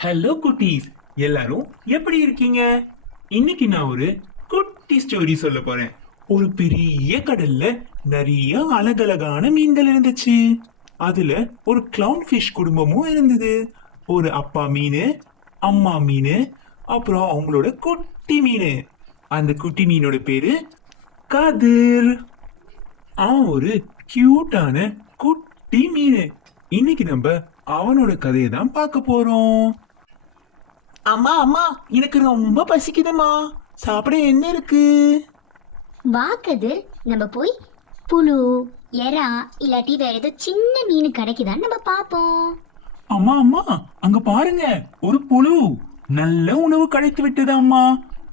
Hello குட்டீஸ், எல்லாரும் எப்படி இருக்கீங்க? இன்னைக்கு நான் ஒரு குட்டி ஸ்டோரி சொல்ல போறேன். ஒரு பெரிய கடல்ல நிறைய அழகழகான மீன்கள் இருந்துச்சு. அதுல ஒரு கிளவுன் ஃபிஷ் குடும்பமும் இருந்தது. ஒரு அப்பா மீன், அம்மா மீன், அப்புறம் அவங்களோட குட்டி மீன். அந்த குட்டி மீனோட பேரு கதிர். அவன் ஒரு கியூட்டான குட்டி மீன். இன்னைக்கு நம்ம அவனோட கதையை தான் பார்க்க போறோம். அம்மா அம்மா, எனக்கு ரொம்ப பசிக்குதுமா. சாப்பிட என்ன இருக்கு? வா கதிர், நம்ம போய் புழு, எறா இல்லாட்டி வேற ஏதோ சின்ன மீன் கிடைக்குதான்னு நம்ம பார்ப்போம். அம்மா அம்மா, அங்க பாருங்க, ஒரு புழு. நல்ல உணவு கிடைத்து விட்டது அம்மா.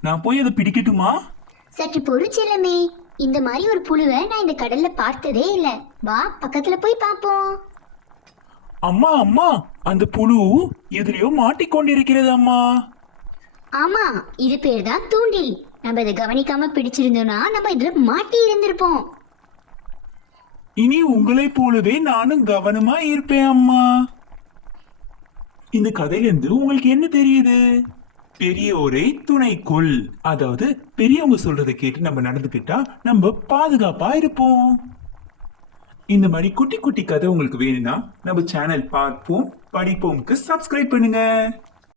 நான் போய் அதை பிடிக்கட்டுமா? சற்று பொறுச்சிலமே, இந்த மாதிரி ஒரு புழுவை நான் இந்த கடல்ல பார்த்ததே இல்ல. வா பக்கத்துல போய் பார்ப்போம். அம்மா அம்மா, அந்த புழு எதிலையோ மாட்டிக்கொண்டிருக்கிறது அம்மா. ஆமா, இது பேர் தான் தூண்டில். நம்ம இதை கவனிக்காம பிடிச்சிருந்தோம்னா நம்ம இதுல மாட்டி இருந்திருப்போம். இனி உங்களை போலவே நானும் கவனமா இருப்பேன் அம்மா. இந்த கதையிலிருந்து உங்களுக்கு என்ன தெரியுது? பெரியோரை துணை கொள். அதாவது பெரியவங்க சொல்றதை கேட்டு நம்ம நடந்துக்கிட்டா நம்ம பாதுகாப்பா இருப்போம். இந்த மாதிரி குட்டி குட்டி கதை உங்களுக்கு வேணும்னா நம்ம சேனல் பார்ப்போம் படிப்போம்க்கு சப்ஸ்கிரைப் பண்ணுங்க.